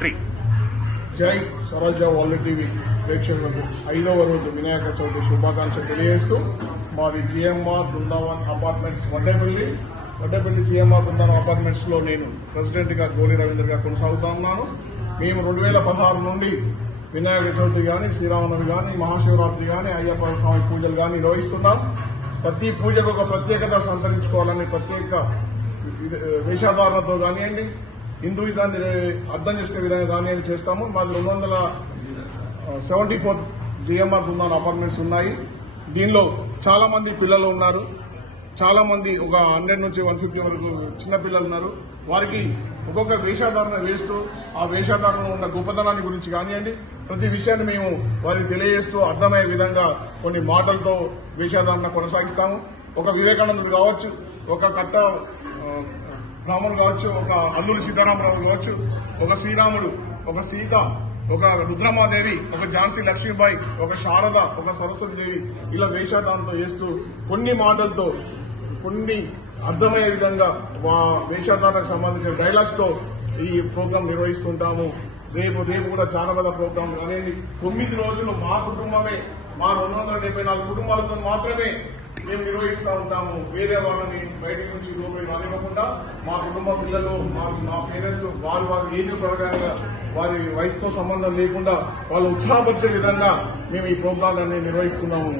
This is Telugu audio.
3. జై స్వరాజ్య వరల్డ్ టీవీ ప్రేక్షకులకు 5వ రోజు వినాయక చవితి శుభాకాంక్షలు తెలియజేస్తూ మాది GMR Brindavan apartments Vaddepalli GMR Brindavan apartments లో నేను ప్రెసిడెంట్ గా గోలి రవీంద్ర గా కొనసాగుతా ఉన్నాను. మేము 2016 నుండి వినాయక చవితి గాని, శ్రీరామనవమి గాని, మహాశివరాత్రి గాని, అయ్యప్ప స్వామి పూజలు గాని నిర్వహిస్తున్నాం. ప్రతి పూజకు ఒక ప్రత్యేకత సంతరించుకోవాలని ప్రత్యేక వేషధారణతో కానివ్వండి, హిందూయిజాన్ని అర్థం చేసుకునే విధంగా కానివ్వండి చేస్తాము. మాది 274 జిఎంఆర్ బృందావన్ అపార్ట్మెంట్స్ ఉన్నాయి. దీనిలో చాలా మంది పిల్లలు ఉన్నారు. చాలా మంది ఒక 100 నుంచి 150 వరకు చిన్న పిల్లలు ఉన్నారు. వారికి ఒక్కొక్క వేషధారణ వేస్తూ ఆ వేషధారణలో ఉన్న గొప్పతనాన్ని గురించి కానివ్వండి, ప్రతి విషయాన్ని మేము వారికి తెలియజేస్తూ అర్థమయ్యే విధంగా కొన్ని మాటలతో వేషధారణ కొనసాగిస్తాము. ఒక వివేకానందుడు కావచ్చు, ఒక కట్ట రాముడు కావచ్చు, ఒక అల్లూరి సీతారామరావు కావచ్చు, ఒక శ్రీరాముడు, ఒక సీత, ఒక రుద్రమాదేవి, ఒక ఝాన్సీ లక్ష్మీబాయి, ఒక శారద, ఒక సరస్వతీదేవి, ఇలా వేషధారణతో చేస్తూ కొన్ని మాటలతో కొన్ని అర్థమయ్యే విధంగా వేషధారణకు సంబంధించిన డైలాగ్స్ తో ఈ ప్రోగ్రాం నిర్వహిస్తుంటాము. రేపు కూడా జానపద ప్రోగ్రాం అనేది 9 రోజులు మా కుటుంబమే, మా 274 కుటుంబాలతో మాత్రమే మేము నిర్వహిస్తూ ఉంటాము. వేరే వాళ్ళని బయట నుంచి లోపలి రానివ్వకుండా మా కుటుంబ పిల్లలు, మా పేరెంట్స్ వారి ఏజ్ ప్రకారంగా వారి వయసుతో సంబంధం లేకుండా వాళ్ళు ఉత్సాహపరిచే విధంగా మేము ఈ ప్రోగ్రాంలన్నీ నిర్వహిస్తున్నాము.